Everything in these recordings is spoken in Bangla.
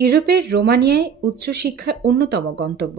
ইউরোপের রোমানিয়ায় উচ্চশিক্ষার অন্যতম গন্তব্য।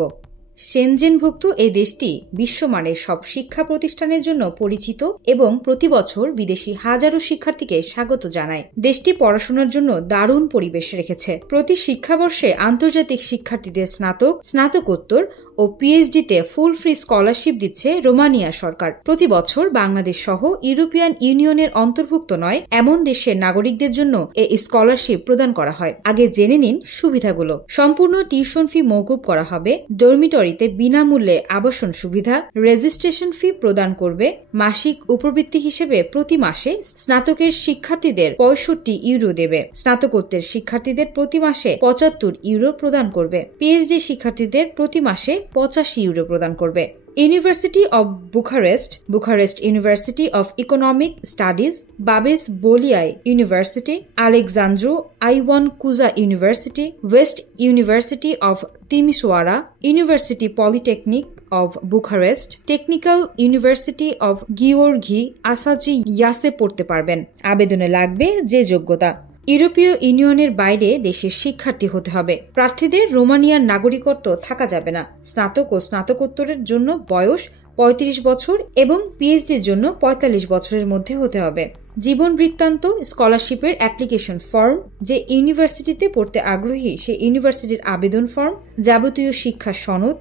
সেনজেনভুক্ত এ দেশটি বিশ্বমানের সব শিক্ষা প্রতিষ্ঠানের জন্য পরিচিত এবং প্রতি বছর বিদেশি হাজারো শিক্ষার্থীকে স্বাগত জানায়। দেশটি পড়াশোনার জন্য দারুণ পরিবেশ রেখেছে। প্রতি শিক্ষাবর্ষে আন্তর্জাতিক শিক্ষার্থীদের স্নাতক, স্নাতকোত্তর ও পিএইচডিতে ফুল ফ্রি স্কলারশিপ দিচ্ছে রোমানিয়া সরকার। প্রতি বছর বাংলাদেশ সহ ইউরোপিয়ান ইউনিয়নের অন্তর্ভুক্ত নয় এমন দেশের নাগরিকদের জন্য এই স্কলারশিপ প্রদান করা হয়। আগে জেনে নিন সুবিধাগুলো। সম্পূর্ণ টিউশন ফি মওকুফ করা হবে। ডরমিটরিতে বিনামূল্যে আবাসন সুবিধা। রেজিস্ট্রেশন ফি প্রদান করবে। মাসিক উপবৃত্তি হিসেবে প্রতি মাসে স্নাতকের শিক্ষার্থীদের ৬৫ ইউরো দেবে। স্নাতকোত্তর শিক্ষার্থীদের প্রতি মাসে ৭৫ ইউরো প্রদান করবে। পিএইচডি শিক্ষার্থীদের প্রতি মাসে ৮৫ ইউরো প্রদান করবে। University of Bucharest, Bucharest university of economic studies, Babes Bolyai university, Alexandru Ioan Cuza university, West university of Timisoara, university polytechnic of Bucharest, technical university of গিওর্গি আসাজি ইয়াসে পড়তে পারবেন। আবেদনে লাগবে যে যোগ্যতা। ইউরোপীয় ইউনিয়নের বাইরে দেশের শিক্ষার্থী হতে হবে। প্রার্থীদের রোমানিয়ার নাগরিকত্ব থাকা যাবে না। স্নাতক ও স্নাতকোত্তরের জন্য বয়স ৩৫ বছর এবং পিএইচডির জন্য ৪৫ বছরের মধ্যে হতে হবে। জীবন বৃত্তান্ত, স্কলারশিপের অ্যাপ্লিকেশন ফর্ম, যে ইউনিভার্সিটিতে পড়তে আগ্রহী সে ইউনিভার্সিটির আবেদন ফর্ম, যাবতীয় শিক্ষা সনদ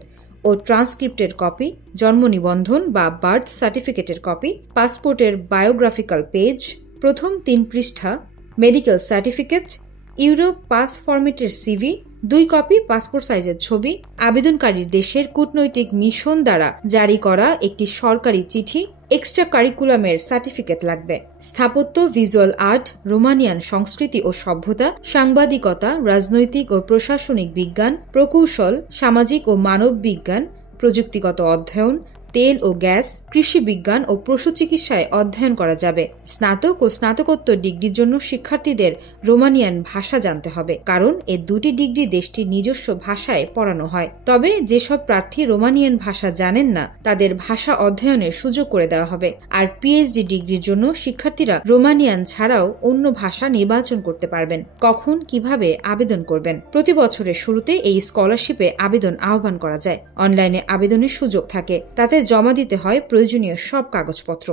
ও ট্রান্সক্রিপ্টের কপি, জন্ম নিবন্ধন বা বার্থ সার্টিফিকেটের কপি, পাসপোর্টের বায়োগ্রাফিক্যাল পেজ, প্রথম ৩ পৃষ্ঠা, মেডিকেল সার্টিফিকেট, ইউরো পাস ফরম্যাটের সিভি, 2 কপি পাসপোর্ট সাইজের ছবি, আবেদনকারীর দেশের কূটনৈতিক মিশন দ্বারা জারি করা একটি সরকারি চিঠি, এক্সট্রা কারিকুলামের সার্টিফিকেট লাগবে। স্থাপত্য, ভিজুয়াল আর্ট, রোমানিয়ান সংস্কৃতি ও সভ্যতা, সাংবাদিকতা, রাজনৈতিক ও প্রশাসনিক বিজ্ঞান, প্রকৌশল, সামাজিক ও মানব বিজ্ঞান, প্রযুক্তিগত অধ্যয়ন, তেল ও গ্যাস, কৃষি বিজ্ঞান ও পশু চিকিৎসায় অধ্যয়ন করা যাবে। স্নাতক ও স্নাতকোত্তর ডিগ্রির জন্য শিক্ষার্থীদের রোমানিয়ান ভাষা জানতে হবে, কারণ এ 2টি ডিগ্রি দেশটির নিজস্ব ভাষায় পড়ানো হয়। তবে যেসব প্রার্থী রোমানিয়ান ভাষা জানেন না তাদের ভাষা অধ্যয়নের সুযোগ করে দেওয়া হবে। আর পিএইচডি ডিগ্রির জন্য শিক্ষার্থীরা রোমানিয়ান ছাড়াও অন্য ভাষা নির্বাচন করতে পারবেন। কখন কিভাবে আবেদন করবেন? প্রতি বছরের শুরুতে এই স্কলারশিপে আবেদন আহ্বান করা যায়। অনলাইনে আবেদনের সুযোগ থাকে। তাতে জমা দিতে হয় প্রয়োজনীয় সব কাগজপত্র।